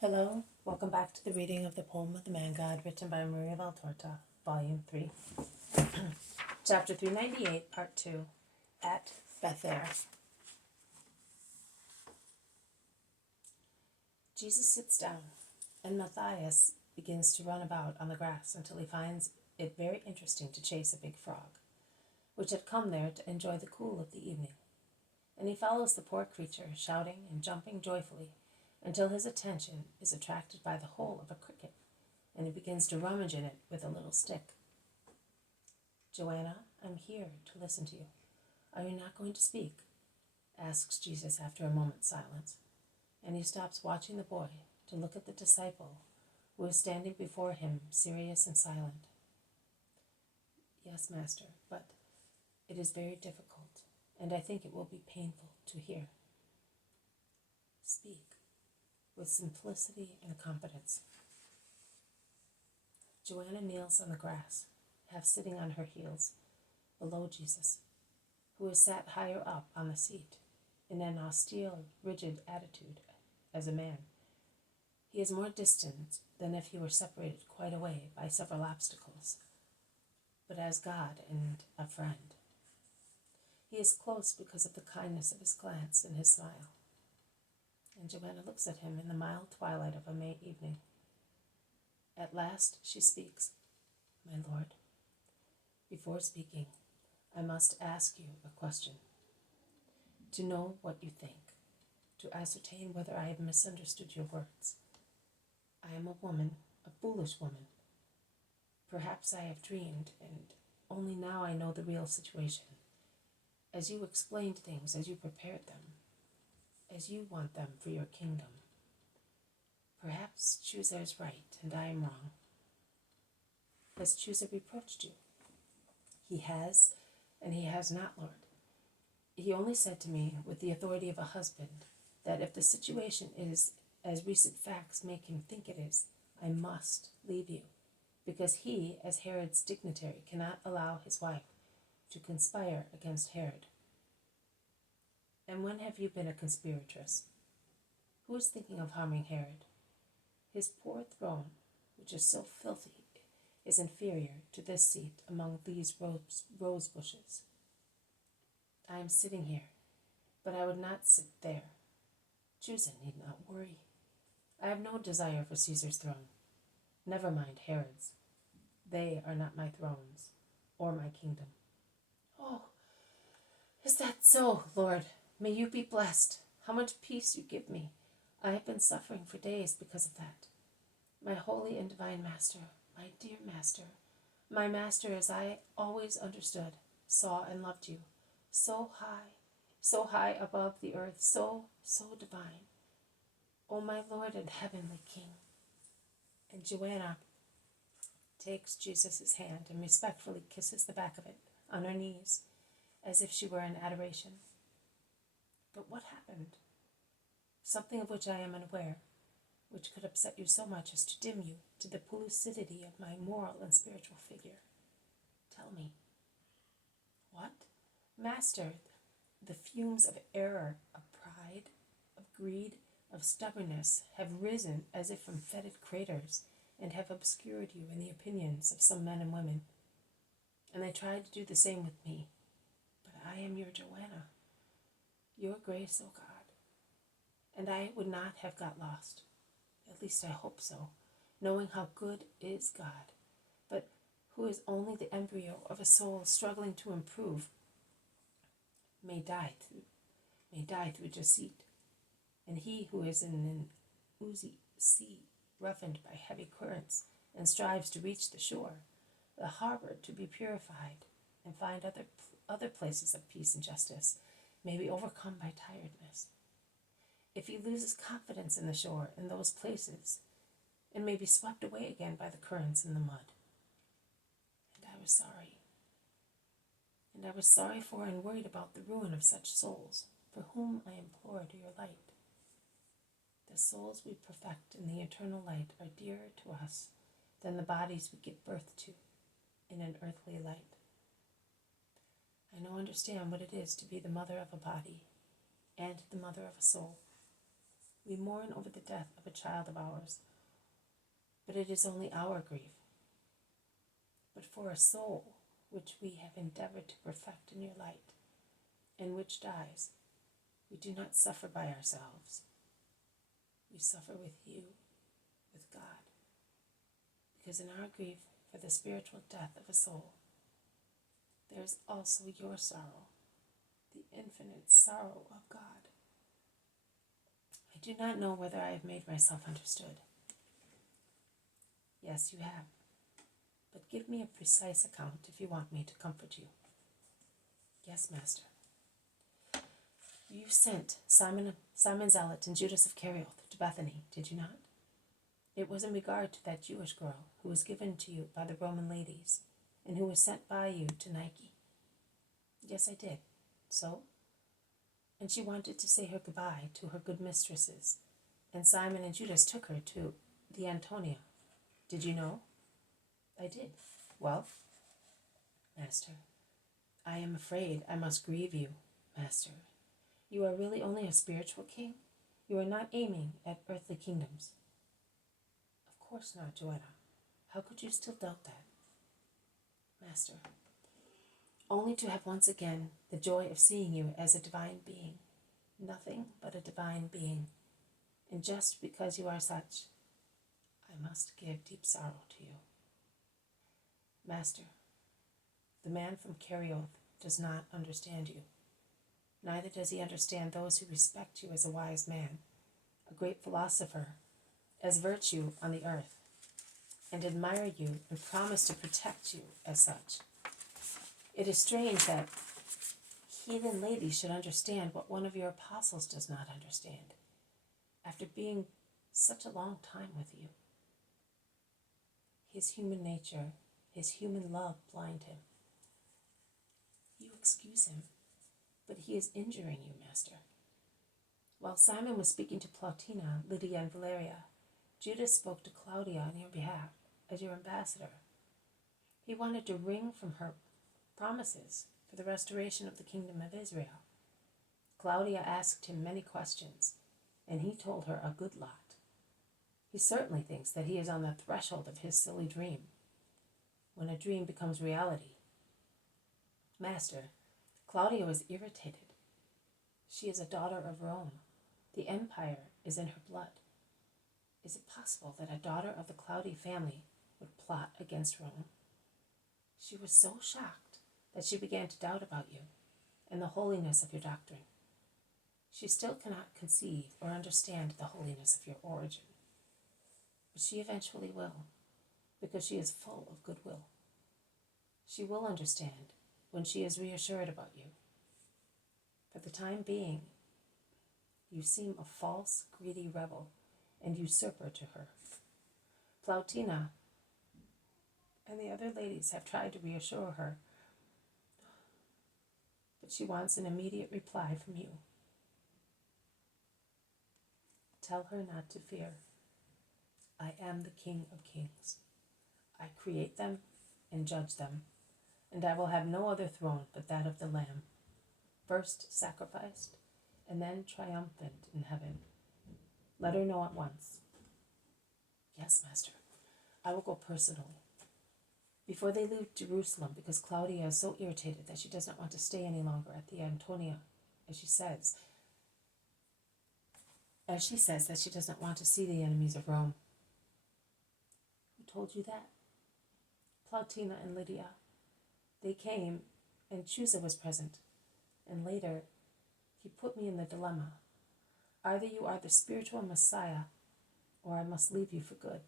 Hello, welcome back to the reading of the poem of the Man God, written by Maria Valtorta, Volume 3, Chapter 398, Part 2, at Bether. Jesus sits down, and Matthias begins to run about on the grass until he finds it very interesting to chase a big frog, which had come there to enjoy the cool of the evening. And he follows the poor creature, shouting and jumping joyfully, until his attention is attracted by the hole of a cricket, and he begins to rummage in it with a little stick. "Joanna, I'm here to listen to you. Are you not going to speak?" asks Jesus after a moment's silence, and he stops watching the boy to look at the disciple who is standing before him, serious and silent. "Yes, Master, but it is very difficult, and I think it will be painful to hear." "Speak," with simplicity and confidence. Joanna kneels on the grass, half sitting on her heels, below Jesus, who is sat higher up on the seat, in an austere, rigid attitude, as a man. He is more distant than if he were separated quite away by several obstacles, but as God and a friend. He is close because of the kindness of his glance and his smile. And Joanna looks at him in the mild twilight of a May evening. At last she speaks. "My lord, before speaking, I must ask you a question, to know what you think, to ascertain whether I have misunderstood your words. I am a woman, a foolish woman. Perhaps I have dreamed, and only now I know the real situation. As you explained things, as you prepared them, as you want them for your kingdom. Perhaps Chusa is right, and I am wrong. Has Chusa reproached you?" "He has, and he has not, Lord. He only said to me, with the authority of a husband, that if the situation is as recent facts make him think it is, I must leave you, because he, as Herod's dignitary, cannot allow his wife to conspire against Herod." "And when have you been a conspiratress? Who is thinking of harming Herod? His poor throne, which is so filthy, is inferior to this seat among these rose bushes. I am sitting here, but I would not sit there. Chusa need not worry. I have no desire for Caesar's throne. Never mind Herod's. They are not my thrones, or my kingdom." "Oh, is that so, Lord? May you be blessed. How much peace you give me. I have been suffering for days because of that. My holy and divine Master, my dear Master, my Master as I always understood, saw and loved you, so high above the earth, so divine. Oh, my Lord and heavenly King." And Joanna takes Jesus' hand and respectfully kisses the back of it on her knees, as if she were in adoration. But what happened? Something of which I am unaware, which could upset you so much as to dim you to the lucidity of my moral and spiritual figure. Tell me." "What? Master, the fumes of error, of pride, of greed, of stubbornness have risen as if from fetid craters, and have obscured you in the opinions of some men and women. And they tried to do the same with me. But I am your Joanna, your grace, O God, and I would not have got lost. At least I hope so, knowing how good is God, but who is only the embryo of a soul struggling to improve, may die through deceit. And he who is in an oozy sea, roughened by heavy currents, and strives to reach the shore, the harbor to be purified, and find other places of peace and justice, may be overcome by tiredness. If he loses confidence in the shore, in those places, and may be swept away again by the currents and the mud. And I was sorry. And I was sorry for and worried about the ruin of such souls, for whom I implored your light. The souls we perfect in the eternal light are dearer to us than the bodies we give birth to in an earthly light. I now understand what it is to be the mother of a body and the mother of a soul. We mourn over the death of a child of ours, but it is only our grief. But for a soul which we have endeavored to perfect in your light, and which dies, we do not suffer by ourselves. We suffer with you, with God. Because in our grief for the spiritual death of a soul, there is also your sorrow, the infinite sorrow of God. I do not know whether I have made myself understood. Yes, you have. But give me a precise account if you want me to comfort you. Yes, Master. You sent Simon Zealot and Judas of Kerioth to Bethany, did you not? It was in regard to that Jewish girl who was given to you by the Roman ladies, and who was sent by you to Nike. Yes, I did. So? And she wanted to say her goodbye to her good mistresses, and Simon and Judas took her to the Antonia. Did you know? I did. Well, Master, I am afraid I must grieve you, Master. You are really only a spiritual king? You are not aiming at earthly kingdoms? Of course not, Joanna. How could you still doubt that? Master, only to have once again the joy of seeing you as a divine being, nothing but a divine being, and just because you are such, I must give deep sorrow to you. Master, the man from Kerioth does not understand you. Neither does he understand those who respect you as a wise man, a great philosopher, as virtue on the earth, and admire you and promise to protect you as such. It is strange that heathen ladies should understand what one of your apostles does not understand, after being such a long time with you. His human nature, his human love blind him. You excuse him, but he is injuring you, Master. While Simon was speaking to Plautina, Lydia, and Valeria, Judas spoke to Claudia on your behalf as your ambassador. He wanted to wring from her promises for the restoration of the kingdom of Israel. Claudia asked him many questions, and he told her a good lot. He certainly thinks that he is on the threshold of his silly dream, when a dream becomes reality. Master, Claudia was irritated. She is a daughter of Rome. The empire is in her blood. Is it possible that a daughter of the Claudi family would plot against Rome? She was so shocked that she began to doubt about you and the holiness of your doctrine. She still cannot conceive or understand the holiness of your origin, but she eventually will, because she is full of goodwill. She will understand when she is reassured about you. For the time being, you seem a false, greedy rebel and usurper to her. Plautina and the other ladies have tried to reassure her, but she wants an immediate reply from you. Tell her not to fear. I am the King of Kings. I create them and judge them, and I will have no other throne but that of the Lamb, first sacrificed and then triumphant in heaven. Let her know at once. Yes, Master, I will go personally. Before they leave Jerusalem, because Claudia is so irritated that she does not want to stay any longer at the Antonia, as she says that she does not want to see the enemies of Rome. Who told you that? Plautina and Lydia. They came, and Chusa was present, and later he put me in the dilemma. Either you are the spiritual Messiah, or I must leave you for good.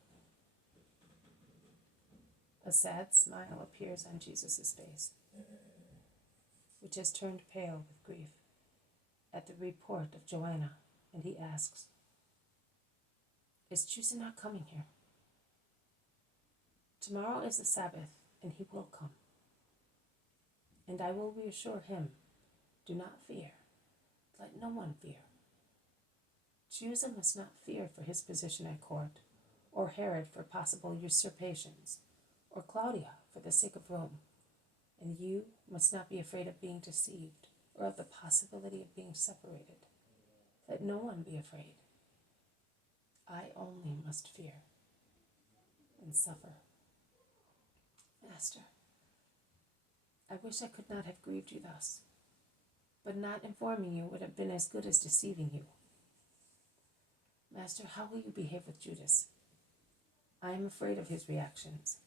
A sad smile appears on Jesus' face, which has turned pale with grief at the report of Joanna, and he asks, Is Chusa not coming here? Tomorrow is the Sabbath, and he will come. And I will reassure him, do not fear, let no one fear. Chusa must not fear for his position at court, or Herod for possible usurpations, or Claudia for the sake of Rome. And you must not be afraid of being deceived, or of the possibility of being separated. Let no one be afraid. only must fear and suffer. Master, I wish I could not have grieved you thus, but not informing you would have been as good as deceiving you. Master, how will you behave with Judas? I am afraid of his reactions,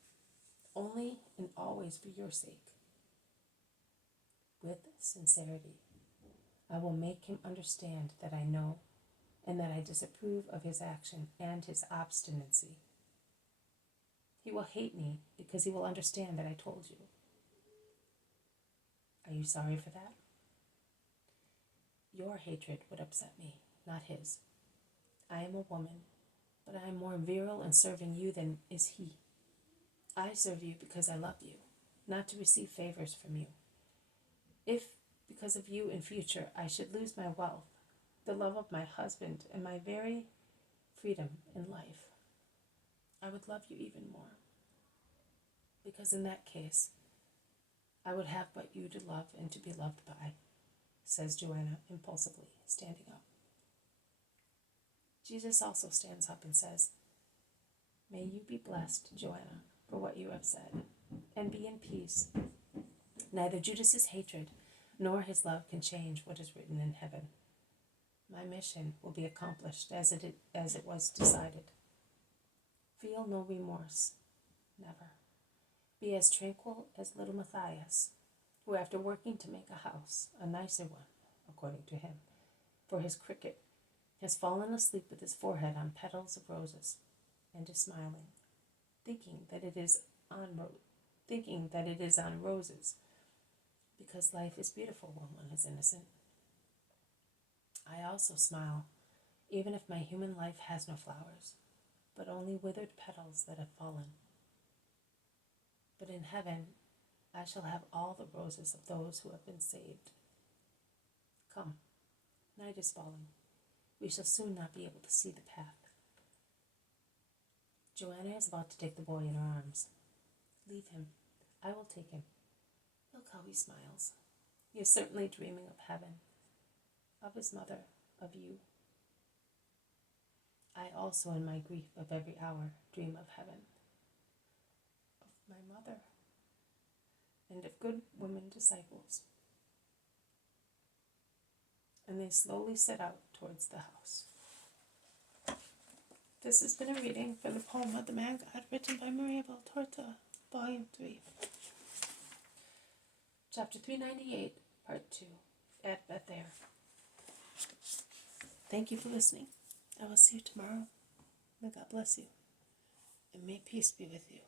only and always for your sake. With sincerity, I will make him understand that I know and that I disapprove of his action and his obstinacy. He will hate me because he will understand that I told you. Are you sorry for that? Your hatred would upset me, not his. I am a woman, but I am more virile in serving you than is he. I serve you because I love you, not to receive favors from you. If, because of you in future, I should lose my wealth, the love of my husband, and my very freedom in life, I would love you even more. Because in that case, I would have but you to love and to be loved by, says Joanna impulsively, standing up. Jesus also stands up and says, May you be blessed, Joanna, for what you have said, and be in peace. Neither Judas's hatred nor his love can change what is written in heaven. My mission will be accomplished as it was decided. Feel no remorse, never. Be as tranquil as little Matthias, who after working to make a house, a nicer one, according to him, for his cricket, has fallen asleep with his forehead on petals of roses, and is smiling, thinking that it is on roses, because life is beautiful when one is innocent. I also smile, even if my human life has no flowers, but only withered petals that have fallen. But in heaven, I shall have all the roses of those who have been saved. Come, night is falling. We shall soon not be able to see the path. Joanna is about to take the boy in her arms. Leave him. I will take him. Look how he smiles. He is certainly dreaming of heaven, of his mother, of you. I also, in my grief of every hour, dream of heaven, of my mother, and of good women disciples. And they slowly set out towards the house. This has been a reading from the poem of the Man God, written by Maria Valtorta, Volume 3. Chapter 398, Part 2, at Bether. Thank you for listening. I will see you tomorrow. May God bless you, and may peace be with you.